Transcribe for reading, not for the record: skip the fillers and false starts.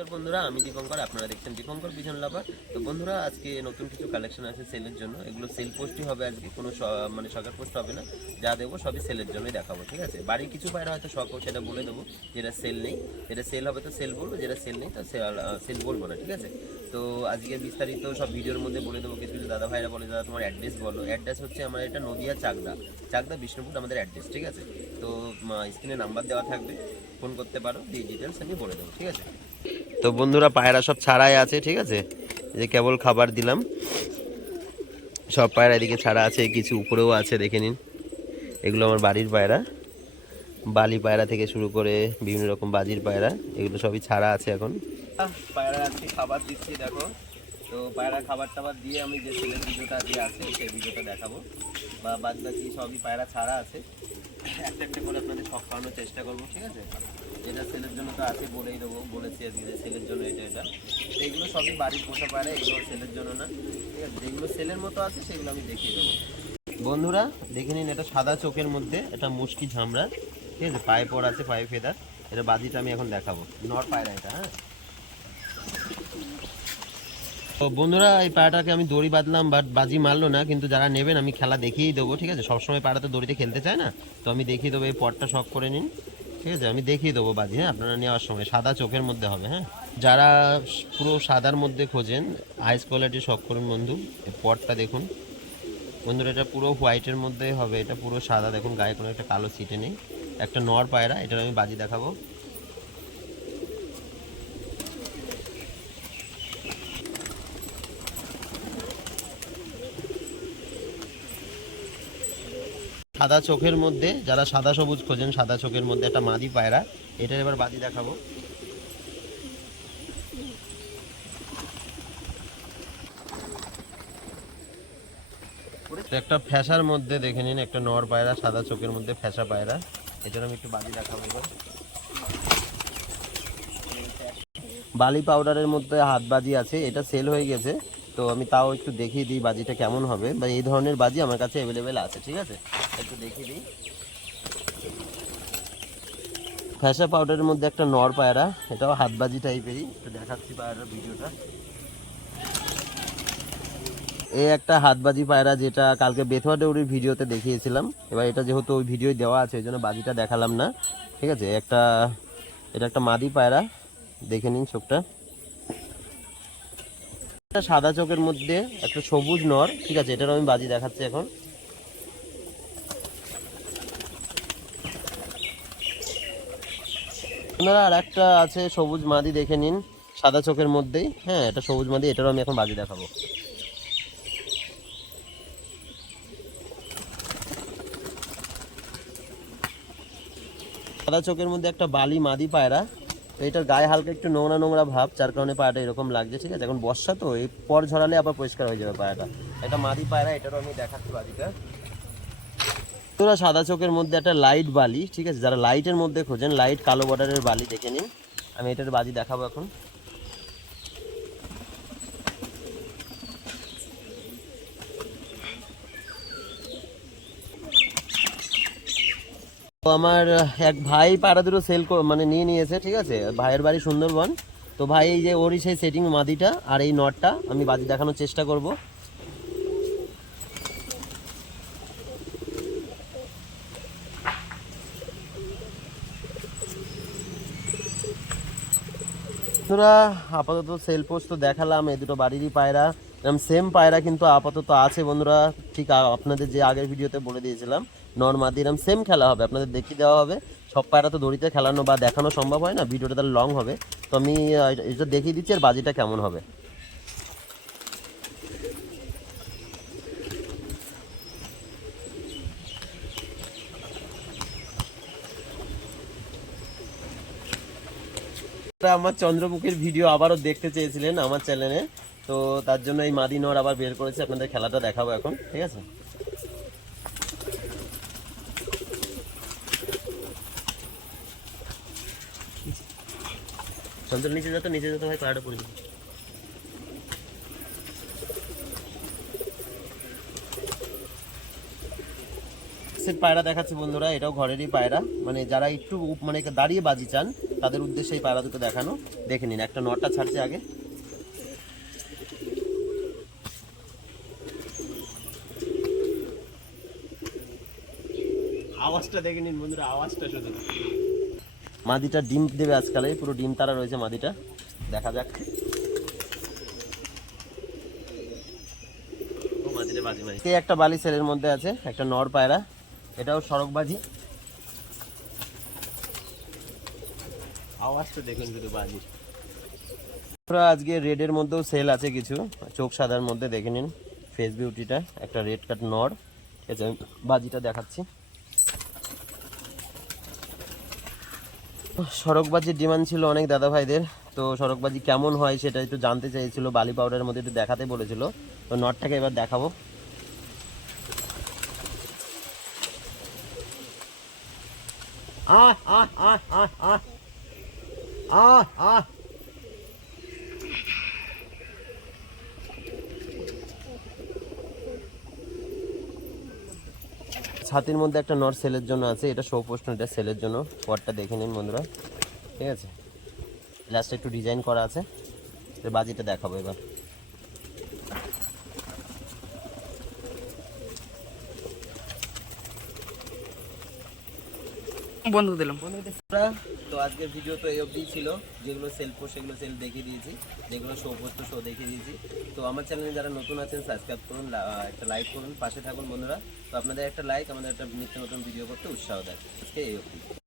নমস্কার বন্ধুরা, আমি দীপঙ্কর। আপনারা দেখছেন দীপঙ্কর পিজন লাভার। তো বন্ধুরা, আজকে নতুন কিছু কালেকশন আছে সেলের জন্য। এগুলো সেল পোস্টই হবে আজকে, কোনো মানে শখের পোস্ট হবে না। যা দেবো সবই সেলের জন্যই দেখাবো, ঠিক আছে? বাড়ির কিছু পায়রা হয়তো শখ সেটা বলে দেবো, যেটা সেল নেই। যেটা সেল হবে তো সেল বলবো, যেটা সেল নেই তা সেল বলবো না, ঠিক আছে? তো আজকে বিস্তারিত সব ভিডিওর মধ্যে বলে দেবো। কিছু কিছু দাদা ভাইরা বলে, দাদা তোমার অ্যাড্রেস বলো। অ্যাড্রেস হচ্ছে আমার এটা নদিয়া চাকদা বিষ্ণুপুর আমাদের অ্যাড্রেস, ঠিক আছে? তো স্ক্রিনে নাম্বার দেওয়া থাকবে, ফোন করতে পারো, দিয়ে ডিটেলস আমি বলে দেবো, ঠিক আছে? তো বন্ধুরা, পায়রা সব ছাড়াই আছে, ঠিক আছে? যে কেবল খাবার দিলাম, সব পায়রা এদিকে ছাড়া আছে, কিছু উপরেও আছে, দেখে নিন। এগুলো আমার বাড়ির পায়রা, বালি পায়রা থেকে শুরু করে বিভিন্ন রকম বাজির পায়রা, এগুলো সবই ছাড়া আছে এখন। পায়রা আজকে খাবার দিচ্ছি, দেখো। তো পায়রা খাবার টাবার দিয়ে আমি যে সেলের ভিডিওটা আজকে আছে সেই ভিডিওটা দেখাবো, বা বাদ বাকি সবই পায়রা ছাড়া আছে। একটা একটা করে আপনাদের শখ করানোর চেষ্টা করবো, ঠিক আছে? এটা সেলের জন্য তো আছে, বলেই দেবো, বলেছি আজকে যে সেলের জন্য এটা। তো এগুলো সবই বাড়ির পোষা পায়রা, এগুলো সেলের জন্য না, ঠিক আছে? যেগুলো সেলের মতো আছে সেগুলো আমি দেখিয়ে দেবো। বন্ধুরা দেখে নিন, এটা সাদা চোখের মধ্যে এটা মুশকি ঝামড়া, ঠিক আছে? পায়ে পর আছে, পায়ে ফেদার। এটা বাজিটা আমি এখন দেখাবো, নর পায়রা এটা। হ্যাঁ, তো বন্ধুরা, এই পায়রাটাকে আমি দড়ি বাঁধলাম, বাট বাজি মারলো না, কিন্তু যারা নেবেন আমি খেলা দেখিয়েই দেবো, ঠিক আছে? সবসময় পায়রা তো দড়িতে খেলতে চায় না, তো আমি দেখিয়ে দেবো। এই পটটা শখ করে নিন, ঠিক আছে? আমি দেখিয়ে দেবো বাজি। হ্যাঁ, আপনারা নেওয়ার সময় সাদা চোখের মধ্যে হবে। হ্যাঁ, যারা পুরো সাদার মধ্যে খোঁজেন, হাইস কোয়ালিটি শখ করুন বন্ধু। এই পটটা দেখুন বন্ধুরা, এটা পুরো হোয়াইটের মধ্যে হবে, এটা পুরো সাদা, দেখুন গায়ে কোনো একটা কালো সিটে নেই। একটা নর পায়রা, এটার আমি বাজি দেখাবো। সাদা চোখের মধ্যে, যারা সাদা সবুজ খোঁজেন, সাদা চোখের মধ্যে একটা মাদি পায়রা, এটার এবার বাজি দেখাবো। একটা ফ্যাসার মধ্যে দেখে নিন, একটা নর পায়রা, সাদা চোখের মধ্যে ফ্যাসা পায়রা, এটার আমি একটু বাজি দেখাবো এবার। বালি পাউডারের মধ্যে হাত বাজি আছে, এটা সেল হয়ে গেছে, তো আমি তাও একটু দেখিয়ে দিই বাজিটা কেমন হবে, বা এই ধরনের বাজি আমার কাছে অ্যাভেলেবেল আছে, ঠিক আছে? একটু দেখিয়ে দিই। ফ্যাসা পাউডারের মধ্যে একটা নর পায়রা, এটাও হাতবাজি টাইপেরই, একটু দেখাচ্ছি পায়রার ভিডিওটা। এই একটা হাতবাজি পায়রা, যেটা কালকে বেথুয়া ডেউরির ভিডিওতে দেখিয়েছিলাম। এবার এটা যেহেতু ওই ভিডিও দেওয়া আছে, ওই জন্য বাজিটা দেখালাম না, ঠিক আছে? এটা একটা মাদি পায়রা, দেখে নিন চোখটা। একটা সাদা চোখের মধ্যে একটা সবুজ নর, ঠিক আছে? এটারও আমি বাজি দেখাচ্ছি এখন। আপনারা আর একটা আছে সবুজ মাদি, দেখে নিন, সাদা চোখের মধ্যেই। হ্যাঁ, এটা সবুজ মাদি, এটারও আমি এখন বাজি দেখাবো। সাদা চোখের মধ্যে একটা বালি মাদি পায়রা, তো এটার গায়ে হালকা একটু নোংরা নোংরা ভাব, যার কারণে পায়রাটা এরকম লাগছে, ঠিক আছে? এখন বর্ষা তো, এই পর ঝরালে আবার পরিষ্কার হয়ে যাবে পায়রাটা। এটা মাদি পায়রা, এটারও আমি দেখাচ্ছি বাজিটা। তোরা সাদা চোখের মধ্যে একটা লাইট বালি, ঠিক আছে? যারা লাইটের মধ্যে খোঁজেন, লাইট কালো বর্ডারের বালি, দেখে নিন। আমি এটার বাজি দেখাবো এখন। তো আমার এক ভাই পায়রা দুটো সেল মানে নিয়ে নিয়েছে, ঠিক আছে? ভাইয়ের বাড়ি সুন্দরবন। তো ভাই এই যে ওরই সেই সেটিং মাদিটা আর এই নটটা আমি বাজি দেখানোর চেষ্টা করব। বন্ধুরা, আপাতত সেল পোস্ট তো দেখালাম, এই দুটো বাড়িরই পায়রা, এরকম সেম পায়রা কিন্তু আপাতত আছে বন্ধুরা। ঠিক আপনাদের যে আগের ভিডিওতে বলে দিয়েছিলাম, নর মাদি এরকম সেম খেলা হবে, আপনাদের দেখিয়ে দেওয়া হবে। সব পায়রা তো দড়িতে খেলানো বা দেখানো সম্ভব হয় না, ভিডিওটা তাহলে লং হবে। তো আমি এটা দেখিয়ে দিচ্ছি আর বাজিটা কেমন হবে। আমার চন্দ্রমুখীর ভিডিও আবারও দেখতে চেয়েছিলেন আমার চ্যানেলে, তো তার জন্য এই মাদি নর আবার বের করেছে, আপনাদের খেলাটা দেখাবো এখন, ঠিক আছে? চন্দ্র নিচে যেতে ভাই, পাহাড়ে পড়ে যাবে। পায়রা দেখাচ্ছি বন্ধুরা, এটাও ঘরেরই পায়রা, মানে যারা একটু মানে দাঁড়িয়ে বাজি চান, তাদের উদ্দেশ্যে এই পায়রা দুটো দেখানো। দেখে নিন, একটা নটটা ছাড়ছে আগে। আওয়াজটা দেখে নিন বন্ধুরা, আওয়াজটা শুধু। মাদিটা ডিম দেবে আজকালে, পুরো ডিম তারা রয়েছে মাদিটা, দেখা যাক। মাদিটা বাজি মারি, একটা বালি সেলের মধ্যে আছে, একটা নর পায়রা, এটাও সড়কবাজি। আওয়াজটা দেখুন শুধু বাজি। আজকে রেডের মধ্যেও সেল আছে কিছু, চোখ সাদার মধ্যে দেখে নিন, ফেস বিউটিটা, একটা রেড কাট নর। ঠিক আছে, আমি বাজিটা দেখাচ্ছি। সড়কবাজির ডিমান্ড ছিল অনেক দাদা ভাইদের, তো সড়কবাজি কেমন হয় সেটা একটু জানতে চাইছিল, বালি পাউডারের মধ্যে একটু দেখাতে বলেছিল, তো নটটাকে এবার দেখাবো। আহ আহ আহ আহ আহ আহ আহ ছাতির মধ্যে একটা নট সেলের জন্য আছে, এটা শো পোস্ট, এটা সেলের জন্য। পরটা দেখে নিন বন্ধুরা, ঠিক আছে, লাস্টে একটু ডিজাইন করা আছে। বাজিটা দেখাবো এবার। বন্ধু দিলাম। তো আজকের ভিডিও তো এই অবধি ছিল, যেগুলো সেল পোস্ট সেগুলো সেল দেখিয়ে দিয়েছি, যেগুলো শো পোস্ট শো দেখিয়ে দিয়েছি। তো আমার চ্যানেলে যারা নতুন আছেন সাবস্ক্রাইব করুন, একটা লাইক করুন, পাশে থাকুন বন্ধুরা। তো আপনাদের একটা লাইক আমাদের একটা নিত্য নতুন ভিডিও করতে উৎসাহ দেয়। আজকে এই অবধি।